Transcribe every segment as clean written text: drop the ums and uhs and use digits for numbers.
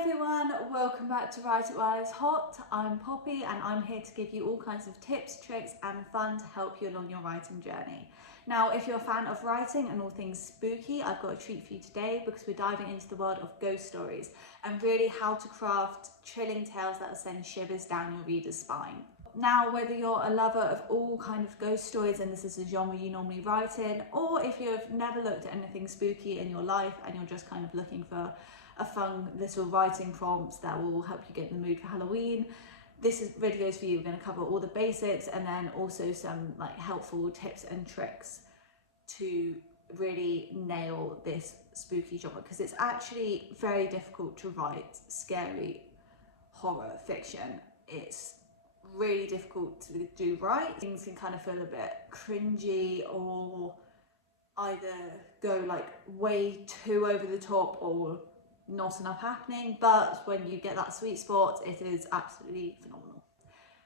everyone, welcome back to Write It While It's Hot. I'm Poppy and I'm here to give you all kinds of tips, tricks and fun to help you along your writing journey. Now, if you're a fan of writing and all things spooky, I've got a treat for you today because we're diving into the world of ghost stories and really how to craft chilling tales that will send shivers down your reader's spine. Now, whether you're a lover of all kind of ghost stories and this is a genre you normally write in, or if you've never looked at anything spooky in your life and you're just kind of looking for a fun little writing prompts that will help you get in the mood for Halloween, this video is for you. We're going to cover all the basics and then also some helpful tips and tricks to really nail this spooky genre, because it's actually very difficult to write scary horror fiction. It's really difficult to do right. Things can kind of feel a bit cringy or either go way too over the top or not enough happening, but when you get that sweet spot, it is absolutely phenomenal.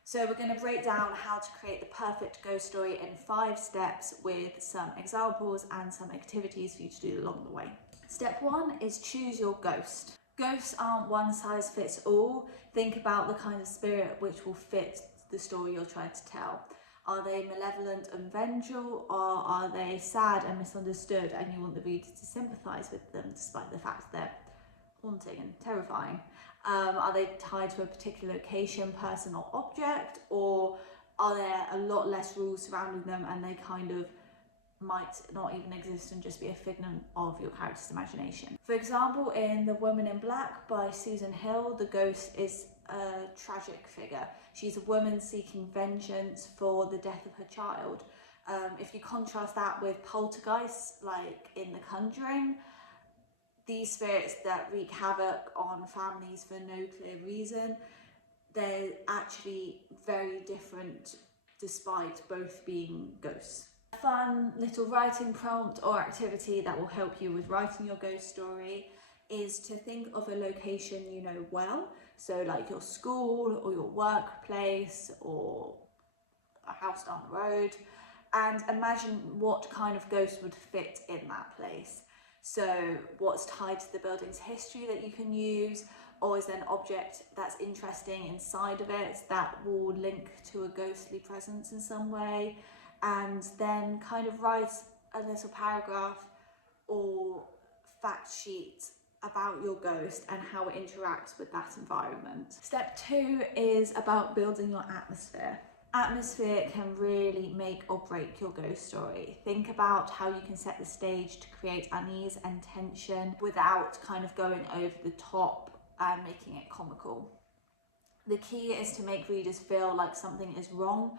So we're going to break down how to create the perfect ghost story in 5 steps with some examples and some activities for you to do along the way. Step 1 is choose your ghost. Ghosts aren't one size fits all. Think about the kind of spirit which will fit the story you're trying to tell. Are they malevolent and vengeful, or are they sad and misunderstood and you want the reader to sympathise with them despite the fact they're haunting and terrifying? Are they tied to a particular location, person or object, or are there a lot less rules surrounding them and they kind of might not even exist and just be a figment of your character's imagination? For example, in The Woman in Black by Susan Hill, the ghost is a tragic figure. She's a woman seeking vengeance for the death of her child. If you contrast that with poltergeists like in The Conjuring, these spirits that wreak havoc on families for no clear reason, they're actually very different despite both being ghosts. A fun little writing prompt or activity that will help you with writing your ghost story is to think of a location you know well, so like your school or your workplace or a house down the road, and imagine what kind of ghost would fit in that place. So what's tied to the building's history that you can use, or is there an object that's interesting inside of it that will link to a ghostly presence in some way? And then kind of write a little paragraph or fact sheet about your ghost and how it interacts with that environment. Step 2 is about building your atmosphere. Atmosphere can really make or break your ghost story. Think about how you can set the stage to create unease and tension without kind of going over the top and making it comical. The key is to make readers feel like something is wrong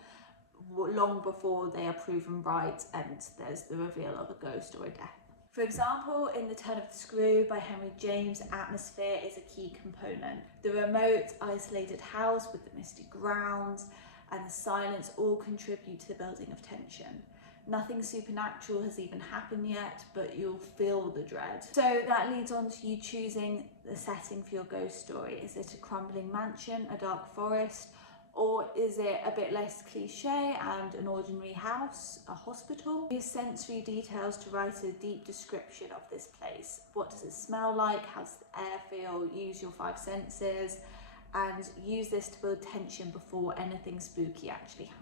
long before they are proven right and there's the reveal of a ghost or a death. For example, in The Turn of the Screw by Henry James, atmosphere is a key component. The remote, isolated house with the misty grounds and the silence all contribute to the building of tension. Nothing supernatural has even happened yet, but you'll feel the dread. So that leads on to you choosing the setting for your ghost story. Is it a crumbling mansion, a dark forest, or is it a bit less cliche and an ordinary house, a hospital? Use sensory details to write a deep description of this place. What does it smell like? How does the air feel? Use your 5 senses and use this to build tension before anything spooky actually happens.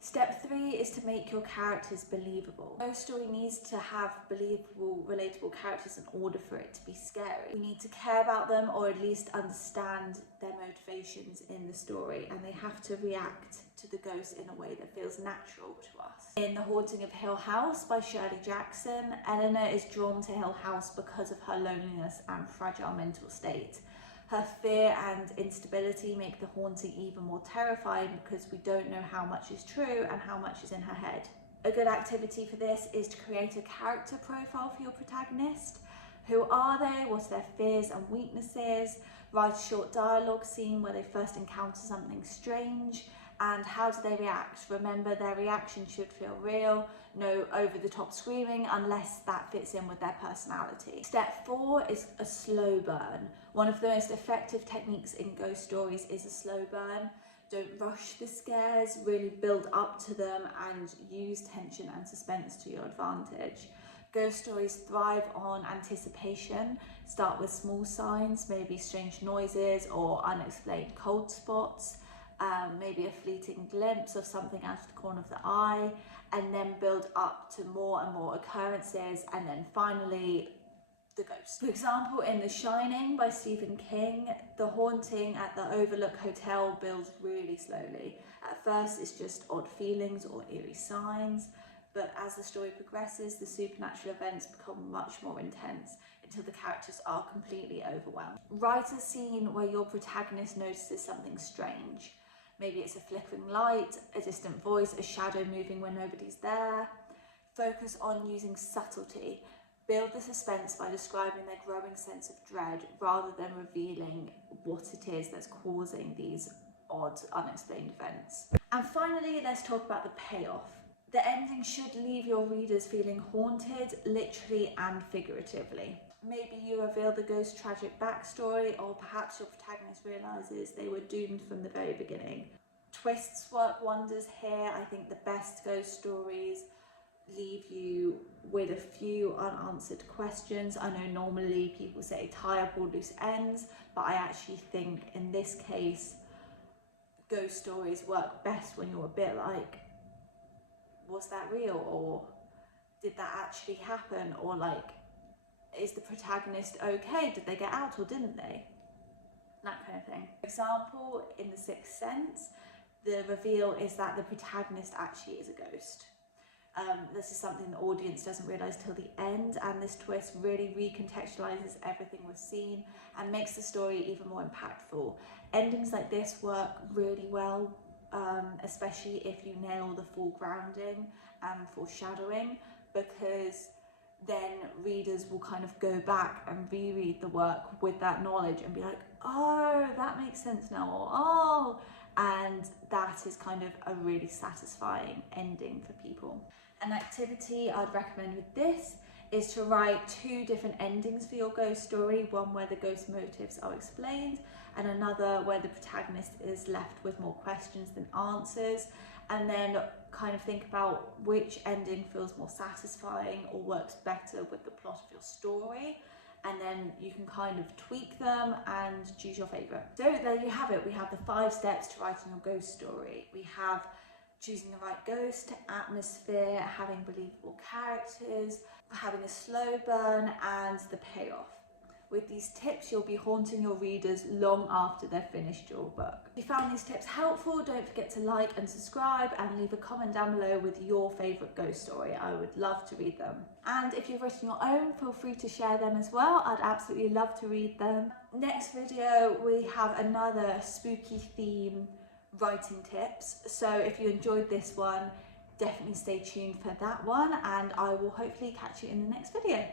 Step 3 is to make your characters believable. No story needs to have believable, relatable characters in order for it to be scary. We need to care about them or at least understand their motivations in the story, and they have to react to the ghost in a way that feels natural to us. In The Haunting of Hill House by Shirley Jackson, Eleanor is drawn to Hill House because of her loneliness and fragile mental state. Her fear and instability make the haunting even more terrifying because we don't know how much is true and how much is in her head. A good activity for this is to create a character profile for your protagonist. Who are they? What are their fears and weaknesses? Write a short dialogue scene where they first encounter something strange, and how do they react? Remember, their reaction should feel real, no over-the-top screaming unless that fits in with their personality. Step 4 is a slow burn. One of the most effective techniques in ghost stories is a slow burn. Don't rush the scares, really build up to them and use tension and suspense to your advantage. Ghost stories thrive on anticipation. Start with small signs, maybe strange noises or unexplained cold spots, maybe a fleeting glimpse of something out of the corner of the eye, and then build up to more and more occurrences, and then finally the ghost. For example, in The Shining by Stephen King, the haunting at the Overlook Hotel builds really slowly. At first it's just odd feelings or eerie signs, but as the story progresses, the supernatural events become much more intense until the characters are completely overwhelmed. Write a scene where your protagonist notices something strange. Maybe it's a flickering light, a distant voice, a shadow moving when nobody's there. Focus on using subtlety. Build the suspense by describing their growing sense of dread rather than revealing what it is that's causing these odd, unexplained events. And finally, let's talk about the payoff. The ending should leave your readers feeling haunted, literally and figuratively. Maybe you reveal the ghost's tragic backstory, or perhaps your protagonist realises they were doomed from the very beginning. Twists work wonders here. I think the best ghost stories leave you with a few unanswered questions. I know normally people say tie up all loose ends, but I actually think in this case, ghost stories work best when you're a bit like, was that real, or did that actually happen, or like, is the protagonist okay, did they get out or didn't they, that kind of thing. For example, in The Sixth Sense, the reveal is that the protagonist actually is a ghost. This is something the audience doesn't realise till the end, and this twist really recontextualises everything we've seen and makes the story even more impactful. Endings like this work really well, especially if you nail the full grounding and foreshadowing, because then readers will kind of go back and reread the work with that knowledge and be like, oh, that makes sense now, or oh, and that is kind of a really satisfying ending for people. An activity I'd recommend with this is to write 2 different endings for your ghost story, one where the ghost motives are explained and another where the protagonist is left with more questions than answers, and then kind of think about which ending feels more satisfying or works better with the plot of your story, and then you can kind of tweak them and choose your favourite. So there you have it. We have the 5 steps to writing your ghost story. We have choosing the right ghost, atmosphere, having believable characters, having a slow burn, and the payoff. With these tips, you'll be haunting your readers long after they've finished your book. If you found these tips helpful, don't forget to like and subscribe and leave a comment down below with your favourite ghost story. I would love to read them. And if you've written your own, feel free to share them as well. I'd absolutely love to read them. Next video, we have another spooky theme writing tips. So if you enjoyed this one, definitely stay tuned for that one, and I will hopefully catch you in the next video.